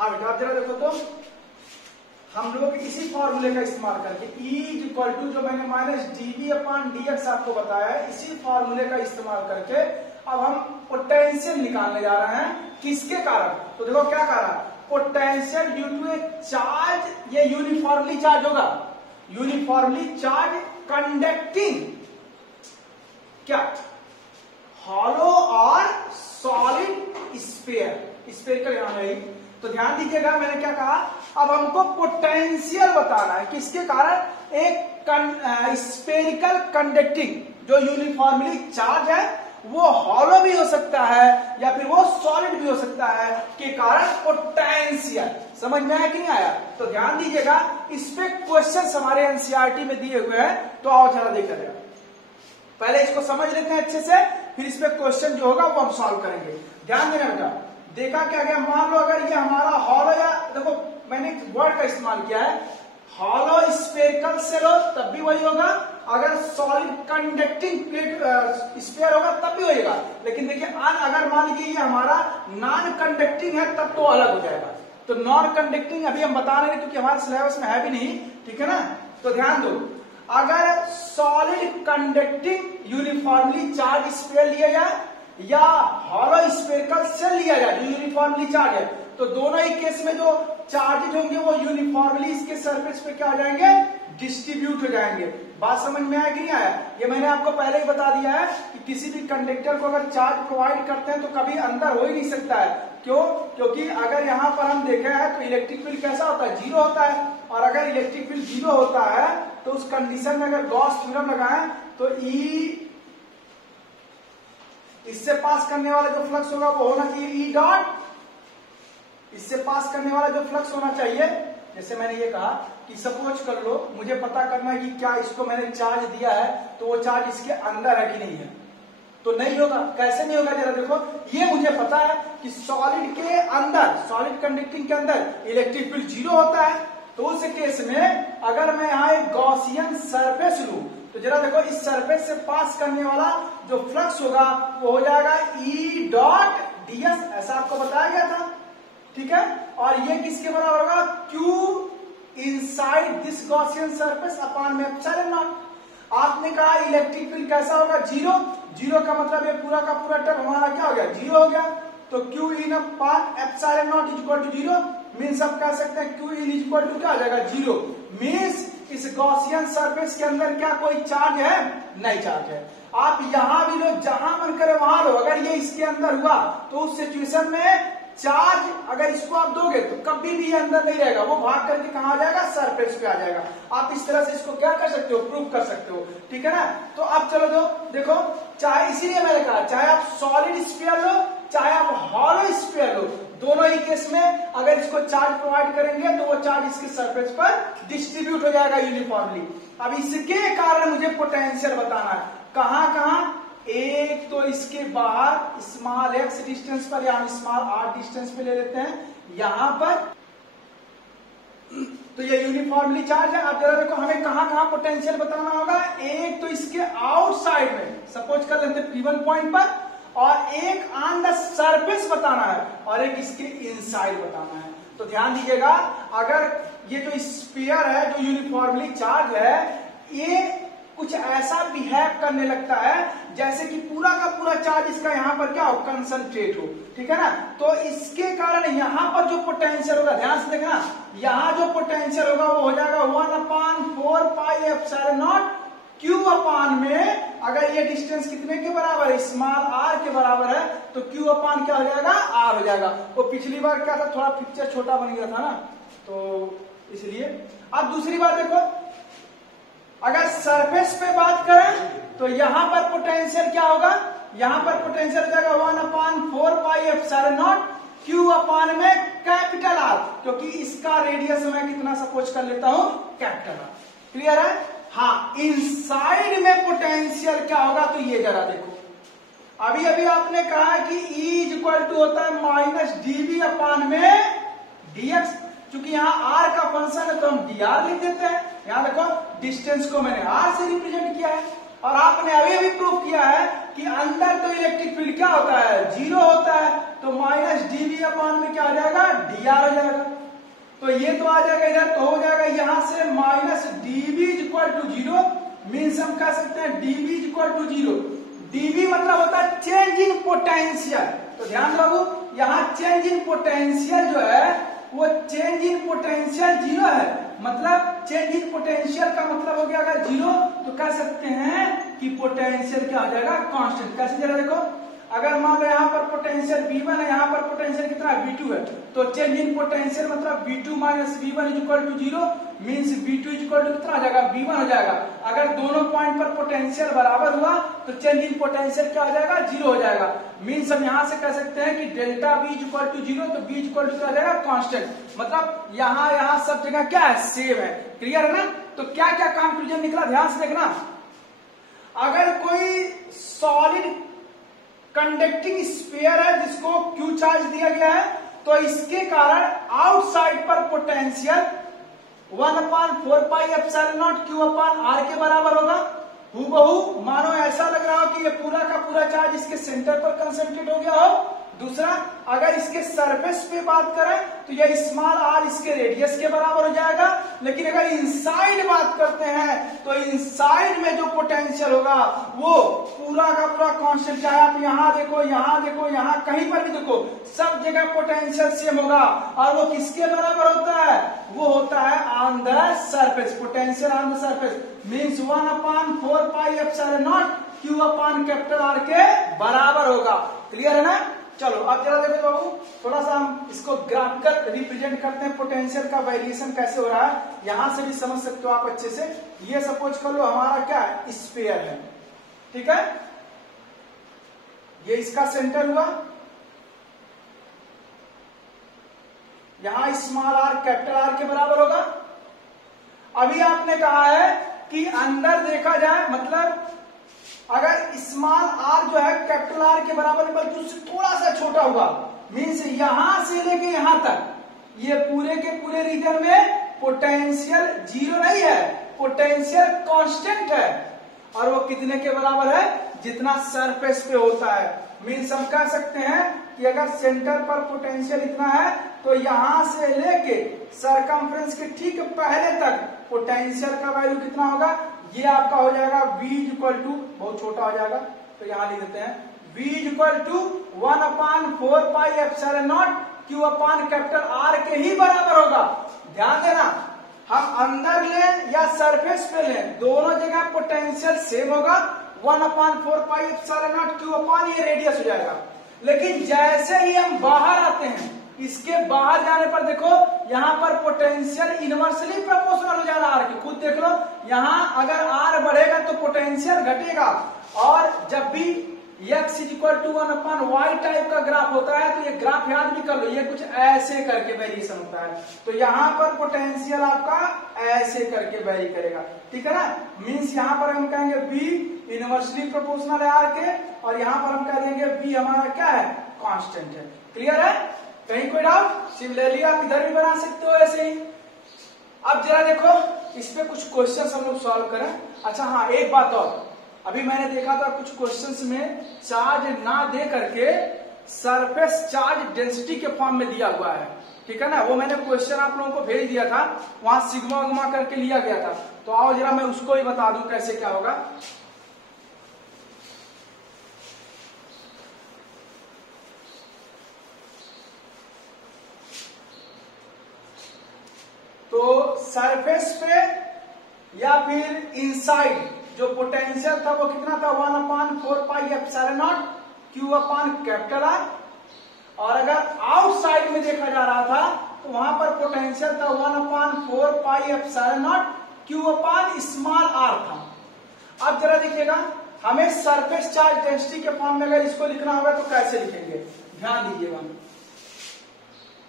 हाँ बेटा, आप जरा देखो तो हम लोग इसी फॉर्मूले का इस्तेमाल करके E इज इक्वल टू जो मैंने माइनस dV अपॉन dx आपको बताया है, इसी फॉर्मूले का इस्तेमाल करके अब हम पोटेंशियल निकालने जा रहे हैं। किसके कारण? तो देखो क्या कारण, potential due to a charge, ये यूनिफॉर्मली चार्ज होगा, यूनिफॉर्मली चार्ज कंडक्टिंग क्या, हॉलो और सॉलिड स्फीयर, स्फीयरिकल यहां है। तो ध्यान दीजिएगा मैंने क्या कहा, अब हमको पोटेंशियल बताना है किसके कारण, एक स्फीयरिकल कंडक्टिंग जो यूनिफॉर्मली चार्ज है, वो हॉलो भी हो सकता है या फिर वो सॉलिड भी हो सकता है, के कारण पोटेंशियल। समझ में आया कि नहीं आया? तो ध्यान दीजिएगा, इस पे क्वेश्चन हमारे एनसीईआरटी में दिए हुए हैं, तो आओ जरा देखा जाए। पहले इसको समझ लेते हैं अच्छे से, फिर इस पे क्वेश्चन जो होगा वो हम सॉल्व करेंगे। ध्यान देना बेटा, देखा क्या गया, मान लो अगर ये हमारा हॉलो, या देखो मैंने वर्ड का इस्तेमाल किया है, हॉलो स्फीयरिकल शेल हो तब भी वही होगा, अगर सॉलिड कंडक्टिंग प्लेट स्फीयर होगा तब भी होगा। लेकिन देखिए अगर मान लीजिए ये हमारा नॉन कंडक्टिंग है तब तो अलग हो जाएगा। तो नॉन कंडक्टिंग अभी हम बता रहे हैं क्योंकि हमारे सिलेबस में है भी नहीं, ठीक है ना। तो ध्यान दो, अगर solid conducting uniformly charge sphere लिया जाए या हॉलो स्फीयरिकल शेल लिया जाए जो यूनिफॉर्मली चार्ज है, तो दोनों ही केस में जो चार्जेज होंगे वो यूनिफॉर्मली इसके सरफेस पे क्या हो जाएंगे, डिस्ट्रीब्यूट हो जाएंगे। बात समझ में आया कि नहीं आया? ये मैंने आपको पहले ही बता दिया है कि किसी भी कंडक्टर को अगर चार्ज प्रोवाइड करते हैं तो कभी अंदर हो ही नहीं सकता है। क्यों? क्योंकि अगर यहाँ पर हम देखे हैं तो इलेक्ट्रिक फील्ड कैसा होता है, जीरो होता है। और अगर इलेक्ट्रिक फील्ड जीरो होता है तो उस कंडीशन में अगर गॉस थ्योरम लगाएं तो ई, इससे पास करने वाला जो फ्लक्स होगा वो होना चाहिए ई डॉट, इससे पास करने वाला जो फ्लक्स होना चाहिए, जैसे मैंने ये कहा कि सपोज कर लो मुझे पता करना है कि क्या इसको मैंने चार्ज दिया है तो वो चार्ज इसके अंदर है कि नहीं है, तो नहीं होगा। कैसे नहीं होगा जरा देखो, ये मुझे पता है कि सॉलिड के अंदर, सॉलिड कंडक्टिंग के अंदर इलेक्ट्रिक फील्ड जीरो होता है, तो उस केस में अगर मैं यहाँ एक गॉसियन सरफेस लूं तो जरा देखो इस सरफेस से पास करने वाला जो फ्लक्स होगा वो हो जाएगा ई डॉट डीएस, ऐसा आपको बताया गया था, ठीक है। और ये किसके बराबर होगा, Q inside this Gaussian surface upon में एप्सिलॉन नॉट। आपने कहा इलेक्ट्रिक फील्ड कैसा होगा, जीरो, जीरो का मतलब ये पूरा का पूरा टर्म हमारा क्या हो गया, जीरो हो गया। तो Q in upon epsilon naught is equal to zero, means आप कह सकते हैं Q in is equal to क्या हो जाएगा, जीरो। मीन्स इस गॉसियन सरफेस के अंदर क्या कोई चार्ज है, नहीं चार्ज है। आप यहां भी लो, जहां मन करे वहां लो, अगर ये इसके अंदर हुआ तो उस सिचुएशन में चार्ज अगर इसको आप दोगे तो कभी भी ये अंदर नहीं रहेगा, वो भाग करके कहां आ जाएगा, सरफेस पे आ जाएगा। आप इस तरह से इसको क्या कर सकते हो, प्रूव कर सकते हो, ठीक है ना। तो अब चलो दो देखो, चाहे इसीलिए मैंने कहा चाहे आप सॉलिड स्फीयर लो चाहे आप हॉलो स्फीयर लो, दोनों ही केस में अगर इसको चार्ज प्रोवाइड करेंगे तो वो चार्ज इसके सरफेस पर डिस्ट्रीब्यूट हो जाएगा यूनिफॉर्मली। अब इसके कारण मुझे पोटेंशियल बताना है, कहां कहां, एक तो इसके बाहर स्मॉल एक्स डिस्टेंस पर या स्मॉल आर डिस्टेंस पे ले लेते हैं, यहां पर तो ये यूनिफॉर्मली चार्ज है। अब जरा देखो हमें कहां कहां पोटेंशियल बताना होगा, एक तो इसके आउटसाइड में सपोज कर लेते हैं P1 पॉइंट पर, और एक ऑन द सरफेस बताना है और एक इसके इनसाइड बताना है। तो ध्यान दीजिएगा, अगर ये जो स्फीयर है जो यूनिफॉर्मली चार्ज है, ये कुछ ऐसा बिहेव करने लगता है जैसे कि पूरा का पूरा चार्ज इसका यहाँ पर क्या हो, कंसंट्रेट हो, ठीक है ना। तो इसके कारण यहाँ पर जो पोटेंशियल होगा, ध्यान से देखना, यहाँ जो पोटेंशियल होगा वो हो जाएगा 1/4 पाई एप्सिलॉन नॉट क्यू अपान में, अगर ये डिस्टेंस कितने के बराबर है, स्मॉल आर के बराबर है, तो क्यू अपान क्या हो जाएगा, आर हो जाएगा। वो पिछली बार क्या था, थोड़ा पिक्चर छोटा बन गया था ना, तो इसलिए। अब दूसरी बात देखो, अगर सरफेस पे बात करें तो यहां पर पोटेंशियल क्या होगा, यहां पर पोटेंशियल हो जाएगा 1/4 पाई एप्सिलॉन नॉट क्यू अपान में कैपिटल आर, क्योंकि इसका रेडियस मैं कितना सपोज कर लेता हूं, कैपिटल आर। क्लियर है? हाँ, इनसाइड में पोटेंशियल क्या होगा, तो ये जरा देखो, अभी अभी आपने कहा कि E इज इक्वल टू होता है माइनस dV अपान में dx, क्योंकि यहाँ r का फंक्शन है तो हम dr लिख देते हैं। यहाँ देखो डिस्टेंस को मैंने r से रिप्रेजेंट किया है, और आपने अभी अभी प्रूव किया है कि अंदर तो इलेक्ट्रिक फील्ड क्या होता है, जीरो होता है, तो माइनस dV अपान में क्या हो जाएगा, dr हो जाएगा। तो ये तो आ जाएगा इधर, तो हो जाएगा यहां से minus dv is equal to 0, means हम कह सकते हैं dv is equal to 0। dv मतलब होता है चेंज इन पोटेंशियल। तो ध्यान रखो यहाँ चेंज इन पोटेंशियल जो है वो चेंज इन पोटेंशियल 0 है, मतलब चेंज इन पोटेंशियल का मतलब हो गया अगर 0 तो कह सकते हैं कि पोटेंशियल क्या हो जाएगा, कांस्टेंट। कैसे जरा देखो, अगर मान लो यहाँ पर पोटेंशियल V1 है, यहाँ पर पोटेंशियल कितना है V2 है, तो चेंज इन पोटेंशियल मतलब V2 minus V1 is equal to 0, means V2 is equal to कितना हो जाएगा, V1 हो जाएगा। अगर दोनों पॉइंट पर पोटेंशियल बराबर हुआ तो चेंज इन पोटेंशियल क्या हो जाएगा, 0 हो जाएगा। मीन्स हम यहाँ से कह सकते हैं कि delta V is equal to 0, तो V इज इक्वल टू क्या हो जाएगा, कांस्टेंट। मतलब यहाँ सब जगह क्या है, सेम है। क्लियर है ना? तो क्या क्या कंक्लूजन निकला, ध्यान से देखना। अगर कोई सॉलिड कंडक्टिंग स्फीयर है जिसको Q चार्ज दिया गया है, तो इसके कारण आउटसाइड पर पोटेंशियल 1/4πε0 Q/r के बराबर होगा। हूबहू मानो ऐसा लग रहा हो कि ये पूरा का पूरा चार्ज इसके सेंटर पर कंसंट्रेट हो गया हो। दूसरा, अगर इसके सरफेस पे बात करें तो ये स्मॉल r इसके रेडियस के बराबर हो जाएगा। लेकिन अगर इनसाइड बात करते हैं तो इनसाइड में जो पोटेंशियल होगा वो पूरा का पूरा कांस्टेंट, चाहे आप यहाँ देखो, यहाँ कहीं पर भी देखो, सब जगह पोटेंशियल सेम होगा। और वो किसके बराबर होता है, वो होता है on the surface, potential on the surface, means 1/4πε0 Q/R के बराबर होगा। क्लियर है ना? चलो अब जरा देखो बाबू, थोड़ा सा हम इसको ग्राफिकल रिप्रेजेंट करते हैं, पोटेंशियल का वेरिएशन कैसे हो रहा है, यहां से भी समझ सकते हो आप अच्छे से। ये सपोज कर लो हमारा क्या है, स्फीयर है, ठीक है, ये इसका सेंटर हुआ, यहां स्मॉल r कैपिटल R के बराबर होगा। अभी आपने कहा है कि अंदर देखा जाए, मतलब अगर स्मॉल r जो है कैपिटल R के बराबर बल्कि उससे थोड़ा सा छोटा हुआ, मीन्स यहां से लेके यहां तक ये पूरे के पूरे रीजन में पोटेंशियल 0 नहीं है, पोटेंशियल कांस्टेंट है। और वो कितने के बराबर है, जितना सरफेस पे होता है। मीन्स हम कह सकते हैं कि अगर सेंटर पर पोटेंशियल इतना है तो यहां से लेके सरकमफ्रेंस के ठीक पहले तक पोटेंशियल का वैल्यू कितना होगा, ये आपका हो जाएगा V इक्वल टू, बहुत छोटा हो जाएगा तो यहां लिख देते हैं V इक्वल टू 1/4πε0 Q/R के ही बराबर होगा। ध्यान देना, हम अंदर लें या सरफेस पे लें, दोनों जगह पोटेंशियल सेम होगा। 1/4πε0 Q/, ये रेडियस हो जाएगा। लेकिन जैसे ही हम बाहर आते हैं, इसके बाहर जाने पर देखो यहां पर पोटेंशियल इनवर्सली प्रोपोर्शनल हो जाएगा R के। खुद देख लो, यहां अगर R बढ़ेगा तो पोटेंशियल घटेगा। और जब भी x is equal to 1/y type का ग्राफ होता है तो ये ग्राफ याद भी कर लो, ये कुछ ऐसे करके वेरिएशन होता है। तो यहाँ पर पोटेंशियल आपका ऐसे करके वेरी करेगा, ठीक है ना। मीन्स यहाँ पर हम कहेंगे v इनवर्सली प्रोपोर्शनल है R के, और यहाँ पर हम कह देंगे v हमारा क्या है, कांस्टेंट है। क्लियर है? कहीं कोई डाउट? सिमिलरली आप इधर भी बना सकते हो ऐसे ही। अब जरा देखो इस पे कुछ क्वेश्चन हम लोग सॉल्व करें। अच्छा हाँ, एक बात और, अभी मैंने देखा था कुछ क्वेश्चंस में चार्ज ना दे करके सरफेस चार्ज डेंसिटी के फॉर्म में दिया हुआ है, ठीक है ना। वो मैंने क्वेश्चन आप लोगों को भेज दिया था, वहां सिग्मा उग्मा करके लिया गया था। तो आओ जरा मैं उसको ही बता दूं कैसे क्या होगा। तो सरफेस पे या फिर इनसाइड जो पोटेंशियल था वो कितना था, 1/4πε0 Q/R। और अगर आउटसाइड में देखा जा रहा था तो वहां पर पोटेंशियल था 1/4πε0 Q/r था। अब जरा देखिएगा, हमें सरफेस चार्ज डेंसिटी के फॉर्म में अगर इसको लिखना होगा तो कैसे लिखेंगे, ध्यान दीजिएगा।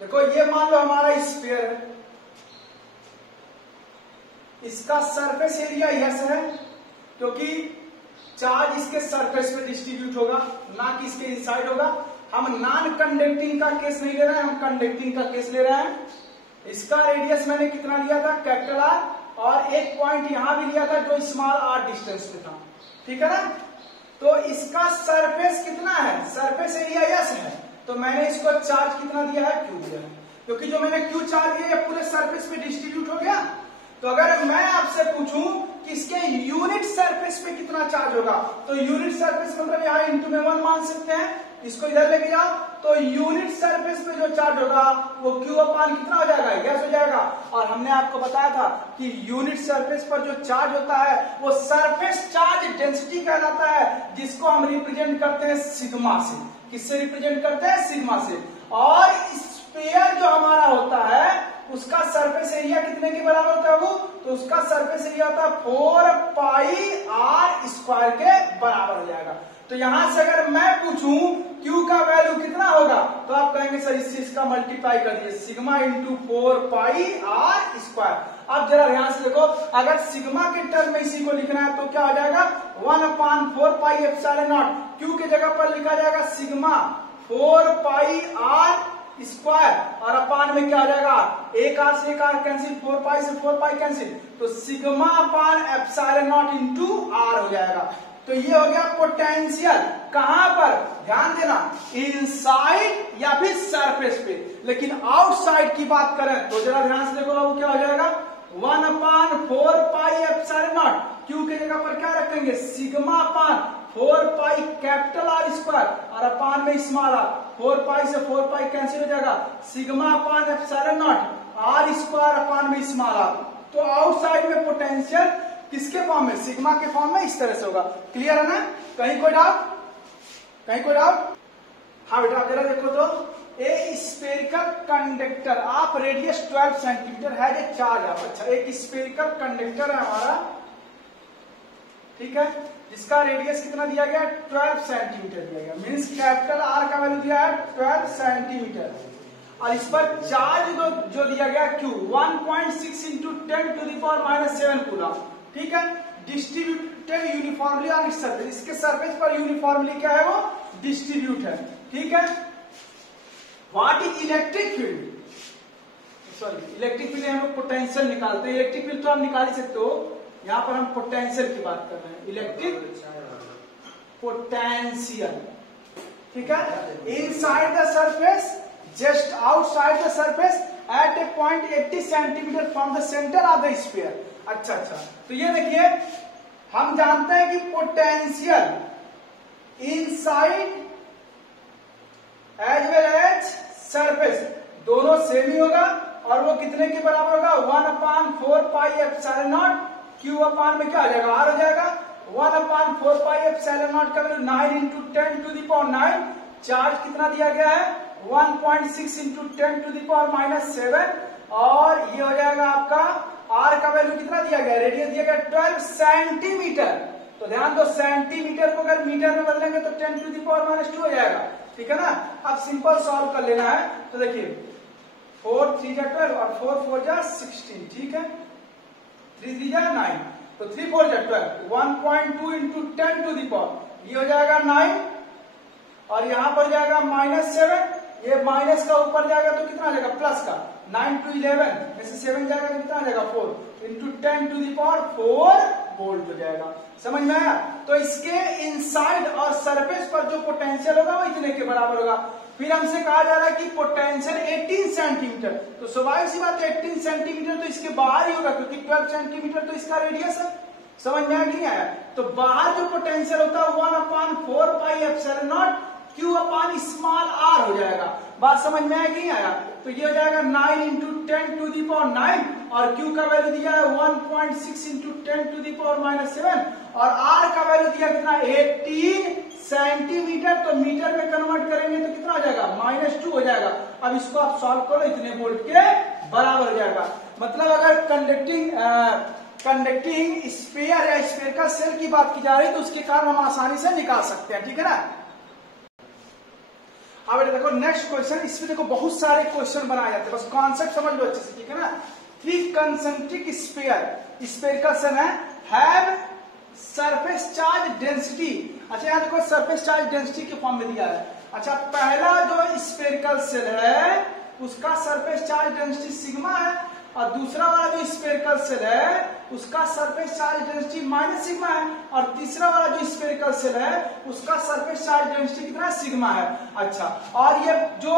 देखो ये मान लो हमारा स्फीयर है, इसका सरफेस एरिया यस है क्योंकि चार्ज इसके सरफेस पे डिस्ट्रीब्यूट होगा, ना कि इसके इनसाइड होगा। हम नॉन कंडक्टिंग का केस नहीं ले रहे हैं, हम कंडक्टिंग का केस ले रहे हैं। इसका रेडियस मैंने कितना लिया था, कैपिटल R, और एक पॉइंट यहां भी लिया था जो स्मॉल r डिस्टेंस पे था, ठीक है ना। तो इसका सरफेस कितना है, सरफेस एरिया यस है, तो मैंने इसको चार्ज कितना दिया है, Q दिया है। क्योंकि जो मैंने क्यू चार्ज दिया ये पूरे सरफेस पे डिस्ट्रीब्यूट हो गया। तो अगर मैं आपसे पूछूं कि इसके यूनिट सरफेस पे कितना चार्ज होगा, तो यूनिट सरफेस मतलब यहाँ इंटू में 1 मान सकते हैं, इसको इधर लेके जाओ, तो यूनिट सरफेस पे जो चार्ज होगा वो क्यू अपान कितना हो जाएगा, गैस हो जाएगा। और हमने आपको बताया था कि यूनिट सरफेस पर जो चार्ज होता है वो सरफेस चार्ज डेंसिटी कहलाता है, जिसको हम रिप्रेजेंट करते हैं सिग्मा से। किससे रिप्रेजेंट करते हैं, सिग्मा से। और स्फीयर जो हमारा होता है उसका सरफेस एरिया कितने के बराबर होता है वो, तो उसका सरफेस एरिया होता है 4 पाई r स्क्वायर के बराबर हो जाएगा। तो यहां से अगर मैं पूछूं Q का वैल्यू कितना होगा, तो आप कहेंगे सर इस चीज का मल्टीप्लाई कर दिए, सिग्मा इंटू 4 पाई r स्क्वायर। अब जरा ध्यान से देखो, अगर सिग्मा के टर्म में इसी को लिखना है तो क्या हो जाएगा, 1/4 पाई एप्सिलॉन नॉट। Q के जगह पर लिखा जाएगा सिग्मा 4 पाई r स्क्वायर, और अपान में क्या आ जाएगा, एक आर से एक आर कैंसिल, 4 पाई से 4 पाई कैंसिल, तो sigma upon epsilon naught into R हो जाएगा। तो ये हो गया पोटेंशियल, कहां पर, ध्यान देना, इनसाइड या फिर सरफेस पे। लेकिन आउटसाइड की बात करें तो जरा ध्यान से देखो बाबू, क्या हो जाएगा, 1/4 पाई एप्सिलॉन नॉट, क्यू के जगह पर क्या रखेंगे, सिग्मा अपान 4 पाई कैपिटल आर स्क्वायर, और अपान में स्मॉल आर, 4 पाई से 4 पाई कैंसिल हो जाएगा, sigma upon epsilon naught R square upon में स्मॉल आर। तो आउटसाइड में पोटेंशियल किसके फॉर्म में, सिग्मा के फॉर्म में इस तरह से होगा। क्लियर है ना, कहीं कोई डाउट, कहीं कोई डाउट? हाँ बेटा जरा देखो तो, ए spherical conductor of radius 12 centimetre has a charge of, अच्छा एक स्फेरिकल कंडक्टर है हमारा, ठीक है, जिसका रेडियस कितना दिया गया, 12 सेंटीमीटर दिया गया, मीन्स कैपिटल आर का वैल्यू दिया है 12 सेंटीमीटर, और इस पर चार्ज जो दिया गया Q 1.6 इंटू 10⁻⁻7 कूलम, ठीक है, distributed uniformly on its surface, इसके सरफेस पर यूनिफॉर्मली क्या है वो डिस्ट्रीब्यूट है, ठीक है। What is electric field, sorry electric field हम लोग पोटेंशियल निकालते हैं, इलेक्ट्रिक फील्ड तो हम निकाल ही सकते हो, यहां पर हम पोटेंशियल की बात कर रहे हैं, इलेक्ट्रिक पोटेंशियल, ठीक है, inside the surface, just outside the surface, at a point 80 centimetre from the centre of the sphere. अच्छा, तो ये देखिए, हम जानते हैं कि potential inside as well as surface दोनों सेम ही होगा, और वो कितने के बराबर होगा, 1/4 pi epsilon naught, Q upon में क्या आ जाएगा, R हो जाएगा, 1/4 पाई एप्सिलॉन नॉट का वैल्यू 9 इंटू 10⁻9, चार्ज कितना दिया गया है, 1.6 इंटू 10⁻⁻7, और ये हो जाएगा आपका R का वैल्यू कितना दिया गया, रेडियस दिया गया 12 सेंटीमीटर। तो ध्यान दो, सेंटीमीटर को अगर मीटर में बदलेंगे तो 10⁻⁻2 हो जाएगा, ठीक है ना। अब सिंपल सॉल्व कर लेना है, तो देखिए 4 3 जा 12 और 4 4 जा 16, ठीक है, 3 3 जा 9, तो 3 4 जा 12, 1.2 इंटू 10⁻, ये हो जाएगा 9, और यहां पर जाएगा -7, ये माइनस का ऊपर जाएगा तो कितना आ जाएगा, प्लस का, 9 to 11 में से 7 जाएगा तो कितना आ जाएगा, 4 इंटू 10⁴ वोल्ट हो जाएगा। समझ में आया? तो इसके इनसाइड और सरफेस पर जो पोटेंशियल होगा वो इतने के बराबर होगा। फिर हमसे कहा जा रहा है कि पोटेंशियल 18 सेंटीमीटर, तो स्वाभाविक सी बात है 18 सेंटीमीटर तो इसके बाहर ही होगा, क्योंकि 12 सेंटीमीटर तो इसका रेडियस है। समझ में नहीं आया? तो बाहर जो पोटेंशियल होता है 1/4 पाई एप्सिलॉन नॉट Q अपान स्मॉल r हो जाएगा। बात समझ में आया कि नहीं आया? तो ये हो जाएगा 9 इंटू 10⁹, और Q का वैल्यू दिया है 1.6 इंटू 10⁻⁻7, और R का वैल्यू दिया कितना, 18 सेंटीमीटर। तो मीटर में कन्वर्ट करेंगे तो कितना हो जाएगा, -2 हो जाएगा। अब इसको आप सॉल्व करो, इतने वोल्ट के बराबर हो जाएगा। मतलब अगर कंडक्टिंग स्फीयर या स्फीयर का सेल की बात की जा रही है तो उसके कारण हम आसानी से निकाल सकते हैं, ठीक है ना। अब देखो नेक्स्ट क्वेश्चन, इसमें देखो बहुत सारे क्वेश्चन बनाए जाते हैं, बस कॉन्सेप्ट समझ लो अच्छे से, ठीक है ना। 3 concentric sphere, spherical shell have surface charge density. अच्छा यहाँ देखो सरफेस चार्ज डेंसिटी के फॉर्म में दिया है। अच्छा पहला जो स्फीयरिकल सेल है उसका सरफेस चार्ज डेंसिटी सिग्मा है, और दूसरा वाला जो स्फेरिकल सेल है उसका surface charge density minus sigma है, और तीसरा वाला जो स्फेरिकल सेल है उसका सरफेस चार्ज डेंसिटी कितना सिग्मा है। अच्छा, और ये जो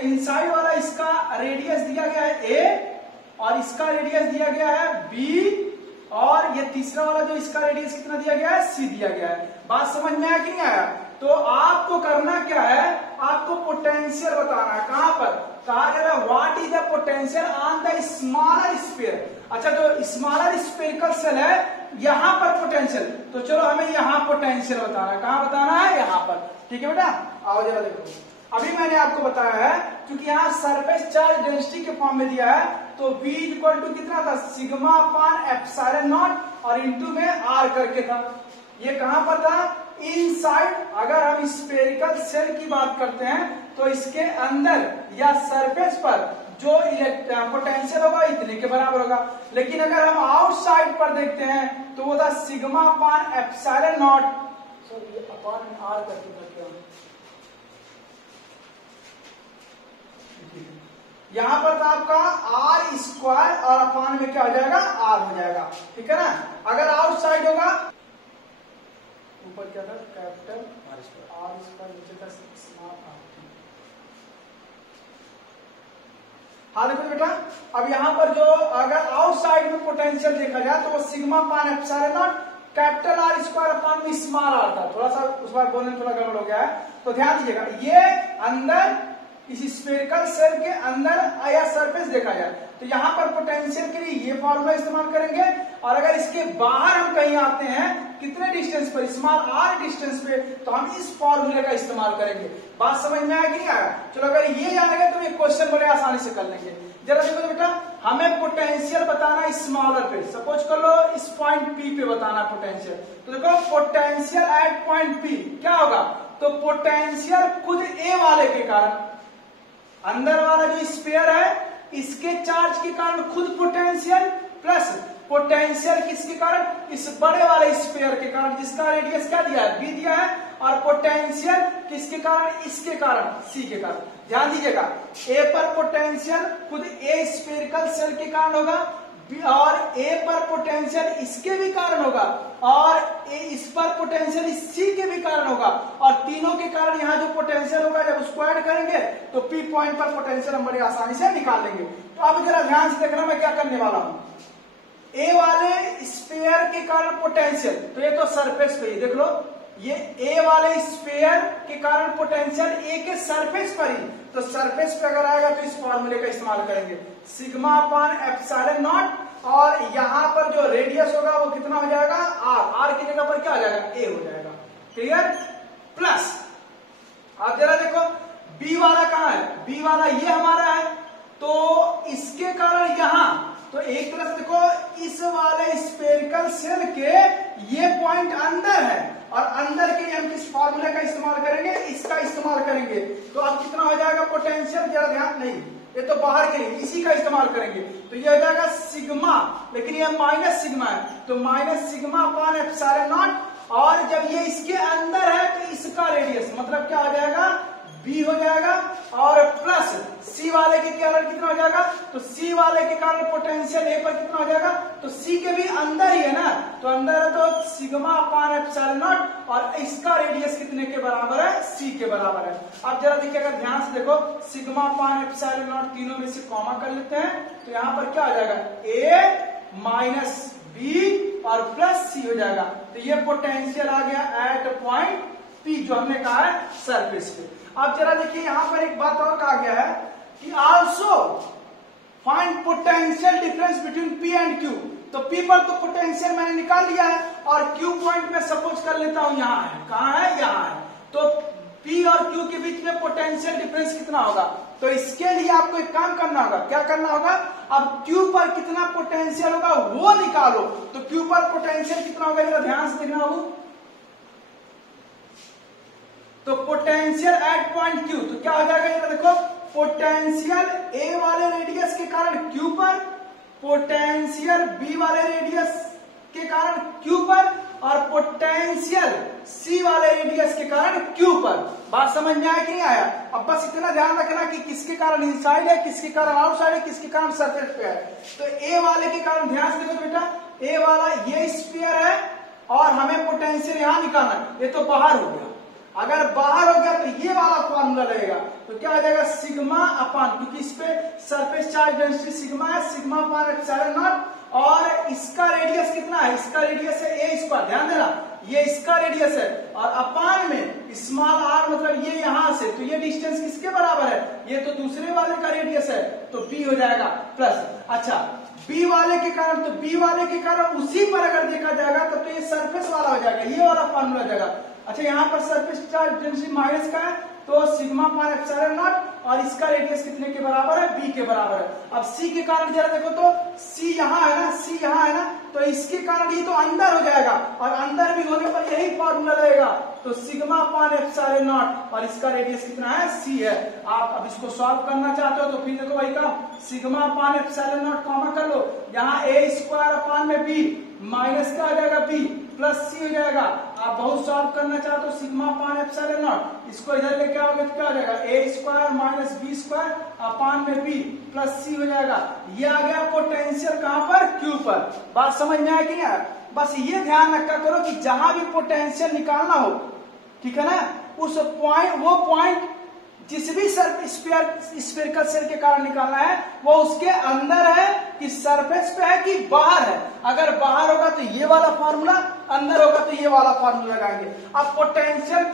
इनसाइड वाला इसका रेडियस दिया गया है a और इसका रेडियस दिया गया है b, और ये तीसरा वाला जो इसका रेडियस कितना दिया गया है c दिया गया है। बात समझ में आया कि नहीं आया? तो आपको करना क्या है, आपको पोटेंशियल बताना है। कहां पर? कहा गया है what is the potential on the smaller sphere. अच्छा, जो स्मॉलर स्फेरिकल सेल है यहां पर पोटेंशियल, तो चलो हमें यहां पोटेंशियल बताना है। कहां बताना है? यहां पर। ठीक है बेटा, आओ जरा देखो। अभी मैंने आपको बताया है क्योंकि यहाँ सरफेस चार्ज डेंसिटी के फॉर्म में दिया है, तो V इक्वल टू कितना था? सिग्मा अपान एप्सिलॉन नॉट और इंटू में R करके था। ये कहां पर था? इनसाइड। अगर हम स्फेरिकल सेल की बात करते हैं तो इसके अंदर या सरफेस पर जो पोटेंशियल होगा इतने के बराबर होगा, लेकिन अगर हम आउटसाइड पर देखते हैं तो वो था sigma upon epsilon not, sorry upon R करके करते हैं। यहां पर था आपका R स्क्वायर और अपान में क्या हो जाएगा? R हो जाएगा। ठीक है ना? अगर आउटसाइड होगा, ऊपर क्या था? कैपिटल R स्क्वायर, नीचे था स्मॉल r। हाँ देखो बेटा, अब यहाँ पर जो अगर आउटसाइड में पोटेंशियल देखा जाए तो वो sigma upon epsilon not capital R square upon में स्मॉल r था। थोड़ा सा उस बार बोलने में थोड़ा गड़बड़ हो गया है, तो ध्यान दीजिएगा। ये अंदर इस स्फेरिकल सेल के अंदर या सरफेस देखा जाए तो यहाँ पर पोटेंशियल के लिए ये फॉर्मूला इस्तेमाल करेंगे, और अगर इसके बाहर हम कहीं आते हैं कितने डिस्टेंस पर? स्मॉल r डिस्टेंस पे, तो हम इस फॉर्मूले का इस्तेमाल करेंगे। बात समझ में आया कि नहीं आया? चलो अगर ये जान गए तो ये क्वेश्चन बड़े आसानी से कर लेंगे। जरा देखो तो बेटा, हमें पोटेंशियल बताना स्मॉलर पे, सपोज कर लो इस पॉइंट P पे बताना पोटेंशियल, तो देखो पोटेंशियल एट पॉइंट P क्या होगा? तो पोटेंशियल खुद A वाले के कारण, अंदर वाला जो स्फीयर है इसके चार्ज के कारण खुद पोटेंशियल, प्लस पोटेंशियल किसके कारण? इस बड़े वाले स्फीयर के कारण जिसका रेडियस क्या दिया है? b दिया है, और पोटेंशियल किसके कारण? इसके कारण, c के कारण। ध्यान दीजिएगा, a पर पोटेंशियल खुद a स्फेरिकल सेल के कारण होगा, और a पर पोटेंशियल इसके भी कारण होगा, और इस पर पोटेंशियल इस c के भी कारण होगा, और तीनों के कारण यहाँ जो पोटेंशियल होगा जब उसको ऐड करेंगे तो P पॉइंट पर पोटेंशियल हम बड़ी आसानी से निकाल लेंगे। तो अब जरा ध्यान से देखना मैं क्या करने वाला हूँ। A वाले स्फीयर के कारण पोटेंशियल, तो ये तो सरफेस पे ही देख लो, ये A वाले स्फीयर के कारण पोटेंशियल A के सरफेस पर ही, तो सरफेस पे अगर आएगा तो इस फॉर्मूले का इस्तेमाल करेंगे, सिग्मा अपान एप्सिलॉन नॉट, और यहाँ पर जो रेडियस होगा वो कितना हो जाएगा? R की जगह पर क्या हो जाएगा? A हो जाएगा। क्लियर? प्लस आप जरा देखो B वाला कहाँ है? B वाला ये हमारा है, तो इसके कारण यहाँ, तो एक तरह से देखो इस वाले स्फेरिकल सेल के ये पॉइंट अंदर है, और अंदर के हम किस फॉर्मूले का इस्तेमाल करेंगे? इसका इस्तेमाल करेंगे। तो अब कितना हो जाएगा पोटेंशियल? जरा ध्यान, नहीं ये तो बाहर के लिए, इसी का इस्तेमाल करेंगे, तो ये हो जाएगा सिग्मा, लेकिन ये माइनस सिग्मा है, तो minus sigma upon epsilon not, और जब ये इसके अंदर है तो इसका रेडियस मतलब क्या हो जाएगा? b हो जाएगा, और प्लस c वाले के कारण कितना हो जाएगा? तो c वाले के कारण पोटेंशियल a पर कितना हो जाएगा? तो c के भी अंदर ही है ना, तो अंदर है तो सिग्मा अपान एप्सिलॉन नॉट, और इसका रेडियस कितने के बराबर है? c के बराबर है। अब जरा देखिए, अगर ध्यान से देखो, सिग्मा अपान एप्सिलॉन नॉट तीनों में से कॉमा कर लेते हैं, तो यहाँ पर क्या हो जाएगा? a माइनस b और प्लस c हो जाएगा। तो ये पोटेंशियल आ गया एट पॉइंट P, जो हमने कहा है सरफेस पे। अब जरा देखिए, यहां पर एक बात और कहा गया है कि also find potential difference between P and Q। तो P पर तो पोटेंशियल मैंने निकाल लिया है, और Q पॉइंट में सपोज कर लेता हूं यहाँ है। कहाँ है? यहाँ है। तो P और Q के बीच में पोटेंशियल डिफरेंस कितना होगा? तो इसके लिए आपको एक काम करना होगा। क्या करना होगा? अब Q पर कितना पोटेंशियल होगा वो निकालो। तो Q पर पोटेंशियल कितना होगा जरा ध्यान से देखना होगा। तो पोटेंशियल एट पॉइंट Q, तो क्या हो जाएगा ये देखो, पोटेंशियल A वाले रेडियस के कारण Q पर, पोटेंशियल B वाले रेडियस के कारण Q पर, और पोटेंशियल सी वाले रेडियस के कारण क्यू पर। बात समझ में आया कि नहीं आया? अब बस इतना ध्यान रखना कि किसके कारण इनसाइड है, किसके कारण आउटसाइड है, किसके कारण सरफेस पे है। तो ए वाले के कारण ध्यान से देखो बेटा, ए वाला ये स्फीयर है और हमें पोटेंशियल यहां निकालना है, ये तो बाहर हो गया। अगर बाहर हो गया तो ये वाला फॉर्मूला रहेगा, तो क्या आ जाएगा सिग्मा अपान, क्योंकि इस पे सरफेस चार्ज डेंसिटी सिग्मा है, सिग्मा अपान एप्सिलॉन नॉट, और इसका रेडियस कितना है, इसका रेडियस है ए स्क्वायर, ध्यान देना ये इसका रेडियस है, और अपान में स्मॉल आर मतलब ये यहां से, तो ये डिस्टेंस किसके बराबर है, ये तो दूसरे वाले का रेडियस है, तो बी हो जाएगा प्लस। अच्छा बी वाले के कारण, तो बी वाले के कारण उसी पर अगर देखा जाएगा तो ये सरफेस वाला हो जाएगा, ये वाला फॉर्मूला हो जाएगा। अच्छा यहाँ पर सरफेस चार्ज डेंसिटी माइनस का है, तो सिग्मा पाई एप्सिलॉन नॉट, और इसका रेडियस कितने के बराबर है, बी के बराबर है। अब सी के कारण जरा देखो तो सी यहाँ है ना, सी यहाँ है ना, तो इसके कारण ये तो अंदर हो जाएगा, और अंदर भी होने पर यही फॉर्मूला रहेगा, तो सिग्मा पाई एप्सिलॉन नॉट, और इसका रेडियस कितना है, सी है। आप अब इसको सॉल्व करना चाहते हो तो फिर देखो भाई काम, sigma pi epsilon not comma कर लो, यहाँ ए स्क्वायर अपान में बी माइनस का आ जाएगा बी प्लस सी हो जाएगा। आप बहुत सॉल्व करना चाहते हो सिग्मा अपान एप्सिलॉन नॉट, इसको इधर लेके आओगे तो क्या हो जाएगा, A square minus B square upon में बी प्लस सी हो जाएगा। ये आ गया पोटेंशियल कहां पर, क्यू पर। बात समझ में आया कि नहीं? बस ये ध्यान रखा करो कि जहां भी पोटेंशियल निकालना हो, ठीक है ना, उस पॉइंट, वो पॉइंट जिस भी स्फेरिकल शेल के कारण निकालना है वो उसके अंदर है कि सरफेस पे है कि बाहर है। अगर बाहर होगा तो ये वाला फार्मूला, अंदर होगा तो ये वाला फार्मूला लगाएंगे। अब potential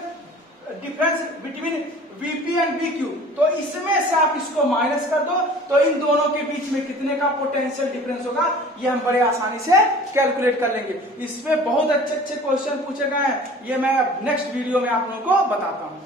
difference between VP and BQ, तो इसमें से आप इसको माइनस कर दो, तो इन दोनों के बीच में कितने का पोटेंशियल डिफरेंस होगा, ये हम बड़े आसानी से कैलकुलेट कर लेंगे। इसमें बहुत अच्छे अच्छे क्वेश्चन पूछे गए हैं, ये मैं नेक्स्ट वीडियो में आप लोगों को बताता हूँ।